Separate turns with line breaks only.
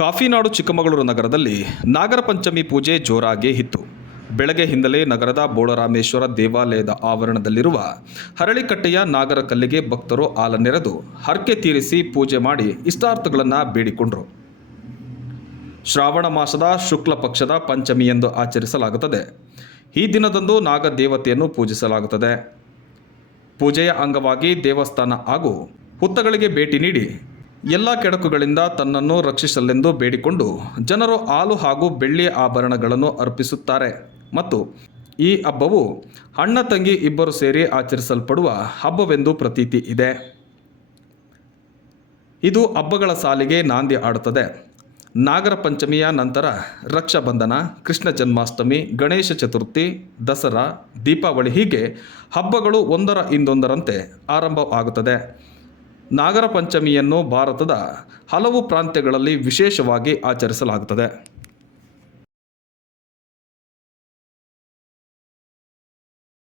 ಕಾಫಿನಾಡು ಚಿಕ್ಕಮಗಳೂರು ನಗರದಲ್ಲಿ ನಾಗರ ಪಂಚಮಿ ಪೂಜೆ ಜೋರಾಗೇ ಇತ್ತು. ಬೆಳಗ್ಗೆ ಹಿಂದಲೇ ನಗರದ ಬೋಳರಾಮೇಶ್ವರ ದೇವಾಲಯದ ಆವರಣದಲ್ಲಿರುವ ಹರಳಿಕಟ್ಟೆಯ ನಾಗರ ಕಲ್ಲಿಗೆ ಭಕ್ತರು ಆಲನೆರೆದು ಹರಕೆ ತೀರಿಸಿ ಪೂಜೆ ಮಾಡಿ ಇಷ್ಟಾರ್ಥಗಳನ್ನು ಬೇಡಿಕೊಂಡರು. ಶ್ರಾವಣ ಮಾಸದ ಶುಕ್ಲ ಪಕ್ಷದ ಪಂಚಮಿ ಎಂದು ಆಚರಿಸಲಾಗುತ್ತದೆ. ಈ ದಿನದಂದು ನಾಗ ದೇವತೆಯನ್ನು ಪೂಜಿಸಲಾಗುತ್ತದೆ. ಪೂಜೆಯ ಅಂಗವಾಗಿ ದೇವಸ್ಥಾನ ಹಾಗೂ ಹುತ್ತಗಳಿಗೆ ಭೇಟಿ ನೀಡಿ ಎಲ್ಲ ಕೆಡಕುಗಳಿಂದ ತನ್ನನ್ನು ರಕ್ಷಿಸಲೆಂದು ಬೇಡಿಕೊಂಡು ಜನರು ಹಾಲು ಹಾಗೂ ಬೆಳ್ಳಿಯ ಆಭರಣಗಳನ್ನು ಅರ್ಪಿಸುತ್ತಾರೆ. ಮತ್ತು ಈ ಹಬ್ಬವು ಅಣ್ಣ ತಂಗಿ ಇಬ್ಬರು ಸೇರಿ ಆಚರಿಸಲ್ಪಡುವ ಹಬ್ಬವೆಂದು ಪ್ರತೀತಿ ಇದೆ. ಇದು ಹಬ್ಬಗಳ ಸಾಲಿಗೆ ನಾಂದಿ ಆಡುತ್ತದೆ ನಾಗರ ಪಂಚಮಿಯ ನಂತರ ರಕ್ಷಾಬಂಧನ, ಕೃಷ್ಣ ಜನ್ಮಾಷ್ಟಮಿ, ಗಣೇಶ ಚತುರ್ಥಿ, ದಸರಾ, ದೀಪಾವಳಿ ಹೀಗೆ ಹಬ್ಬಗಳು ಒಂದರ ಹಿಂದೊಂದರಂತೆ ಆರಂಭ ಆಗುತ್ತದೆ ನಾಗರ ಪಂಚಮಿಯನ್ನು ಭಾರತದ ಹಲವು ಪ್ರಾಂತ್ಯಗಳಲ್ಲಿ ವಿಶೇಷವಾಗಿ ಆಚರಿಸಲಾಗುತ್ತದೆ.